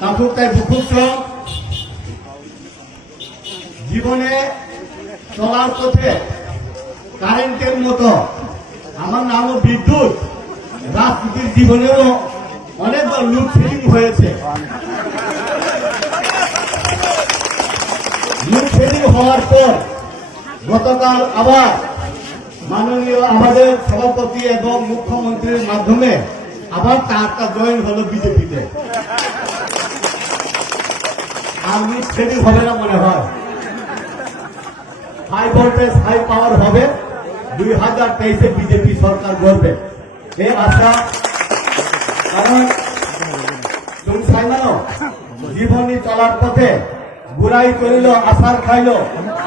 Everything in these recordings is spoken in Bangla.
তাই বুকুত্র জীবনে চলার পথে কারেন্টের মতো আমার নামও বিদ্যুৎ। রাজনীতির জীবনেও অনেকবার লোডশেডিং হয়েছে। লোডশেডিং হওয়ার পর গতকাল আবার মাননীয় আমাদের সভাপতি এবং মুখ্যমন্ত্রীর মাধ্যমে আবার তারটা জয়েন হলো বিজেপিতে। আর লোডশেডিং হবে না মনে হয়, হাই ভোল্টেজ হাই পাওয়ার হবে। 2023-এ বিজেপি সরকার গড়বে এই আশা। কারণ তুমি সাইমানো জীবনী চলার পথে বুড়াই করিল আশার খাইল,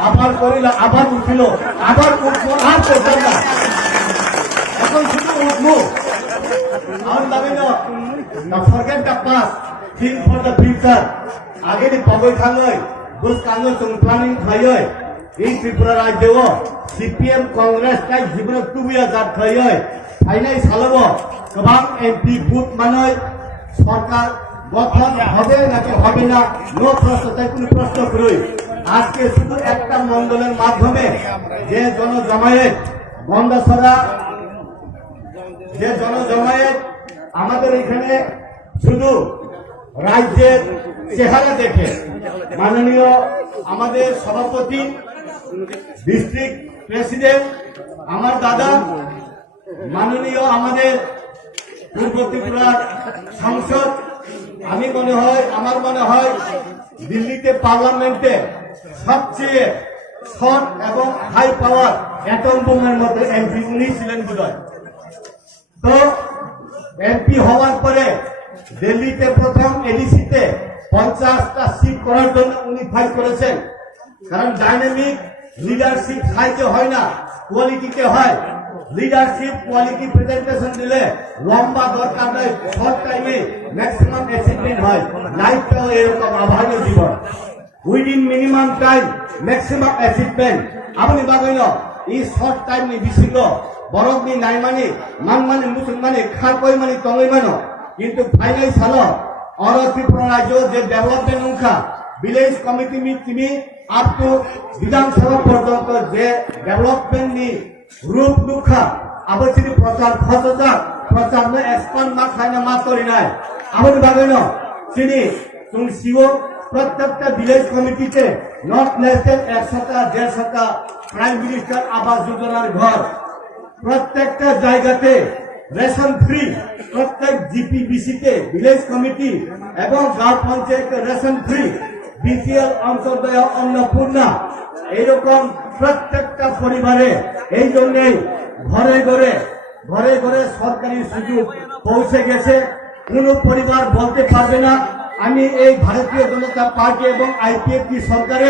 আবার করিল আবার উঠিল, আবার উঠবো আর করতাম না, এখন শুধু উঠবো। আমার দাবি না forget the past, think for the future. আগে পগৈ খাঙৈ বুঝ কাঙৈ তুমি প্ল্যানিং খাইয় এই ত্রিপুরা রাজ্যেও সিপিএম কংগ্রেস তাই জীবনে টুবিয়া জাত খাইয় ফাইনাই সালব গোबां এমপি বুথ মানে সরকার গঠন হবে নাকি হবে না নো প্রশ্ন, তাই কোনো প্রশ্ন করি। আজকে শুধু একটা মন্ডলের মাধ্যমে যে জনজমায়েত বন্দাছড়া, যে জনজমায়েত আমাদের এখানে শুধু রাজ্যের চেহারা দেখে মাননীয় আমাদের সভাপতি, ডিস্ট্রিক্ট প্রেসিডেন্ট, আমার দাদা, মাননীয় আমাদের পূর্ব ত্রিপুরার সংসদ, আমার মনে হয় দিল্লিতে পার্লামেন্টে সবচেয়ে শর্ট এবং হাই পাওয়ার অ্যাটম বোমের মতো এমপি উনি ছিলেন বোধহয়। তো এমপি হওয়ার পরে দিল্লিতে প্রথম এডিসিতে 50টা সিট করার জন্য উনি ফাইট করেছেন। কারণ ডাইনামিক লিডারশিপ হাইতে হয় না, কোয়ালিটিতে হয়। লিডারশিপ কোয়ালিটি প্রেজেন্টেশন দিলে লম্বা দরকার নয়, শর্ট টাইমে ম্যাক্সিমাম অ্যাচিভমেন্ট হয়। লাইফটাও এরকম আভারীয় জীবন, within minimum time maximum achievement. আপনি ভাবেন এই শর্ট টাইম নি বিশিল বরফ নি নাই মানে মান মানে মুসলমানে খার কই মানে তঙই মানো, কিন্তু ফাইনাল সাল অর ত্রিপুরা রাজ্য যে ডেভেলপমেন্ট সংখ্যা ভিলেজ কমিটি মিটিমি আপ টু বিধানসভা পর্যন্ত যে ডেভেলপমেন্ট নি রূপ রুখা আবশ্যিক প্রচার খরচা প্রচার না এক্সপান্ড না খায় না মা করি নাই। আপনি ভাবেন চিনি তুমি সিও প্রত্যেকটা ভিলেজ কমিটিতে নট লেস দেন 100টা 150টা প্রাইম মিনিস্টার আবাস যোজনার ঘর, প্রত্যেকটা জায়গাতে রেশন ফ্রি, প্রত্যেক জিপিবিসিতে ভিলেজ কমিটি এবং গ্রাম পঞ্চায়েতে রেশন ফ্রি, বিপিএল অন্তর্দয় অন্নপূর্ণা, এইরকম প্রত্যেকটা পরিবারে এই জন্যই ঘরে ঘরে সরকারি সুযোগ পৌঁছে গেছে। কোন পরিবার বলতে পারবে না আমি এই ভারতীয় জনতা পার্টি এবং আইপিএফটি সরকারে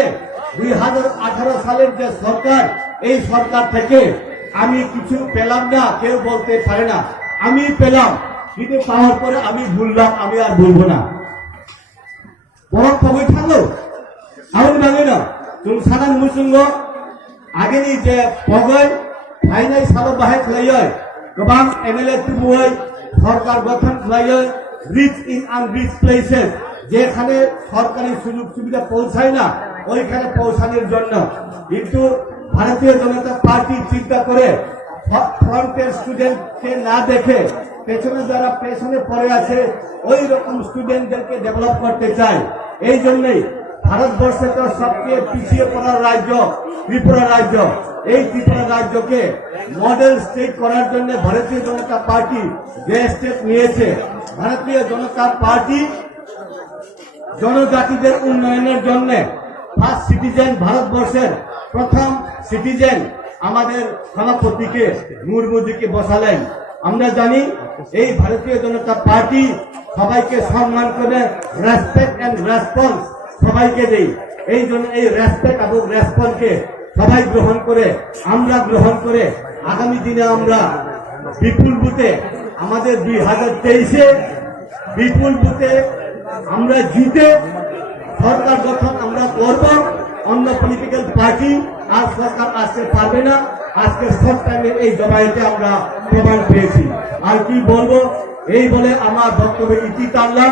2018 সালের যে সরকার, এই সরকার থেকে আমি কিছু পেলাম না, কেউ বলতে পারে না। আমি পেলাম, কিন্তু পাওয়ার পরে আমি ভুললাম, আমি আর ভুলবো না। বরং কবে থাকলো আমি জানি না তুমি সাধারণ মুসুঙ্গ আগেনি যে পগয় ফাইনাল সালো বাহে খাইয় গোबां এমএলএ তুবুয় সরকার গঠন খাইয় রিচ ইন আনরিচ প্লেসেস, যেখানে সরকারি সুযোগ সুবিধা পৌঁছায় না ওইখানে পৌঁছানোর জন্য। কিন্তু ভারতীয় জনতা পার্টি চিন্তা করে ফ্রন্টের স্টুডেন্টকে না দেখে পেছনে যারা পেছনে পড়ে আছে ওই রকম স্টুডেন্টদেরকে ডেভেলপ করতে চায়। এই জন্যই ভারতবর্ষে তো সবচেয়ে পিছিয়ে পড়া রাজ্য ত্রিপুরা রাজ্য, এই ত্রিপুরা রাজ্যকে মডেল স্টেট করার জন্য ভারতীয় জনতা পার্টি যে স্টেপ নিয়েছে, ভারতীয় জনতা পার্টি জনজাতিদের উন্নয়নের জন্য ফার্স্ট সিটিজেন, ভারতবর্ষের প্রথম সিটিজেন আমাদের সভাপতিকে মুর্মুজিকে বসালেন। আমরা জানি এই ভারতীয় জনতা পার্টি সবাইকে সম্মান করে রেসপেক্ট এন্ড রেসপন্স সবাইকে দেই। এই জন্য এই রেসপেক্ট এবং রেসপন্সকে সবাই গ্রহণ করে, আমরা গ্রহণ করে আগামী দিনে আমরা বিপুল বুথে আমাদের 2023-এ বিপুল বুথে আমরা জিতে সরকার গঠন আমরা করব। অন্য পলিটিক্যাল পার্টি আর সরকার আসতে পারবে না। আজকে শর্ট টাইমে এই জমায়েতে আমরা প্রমাণ পেয়েছি। আর কি বলবো, এই বলে আমার বক্তব্য ইতি টানলাম।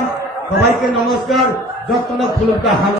সবাইকে নমস্কার। যত্ন ফুলকা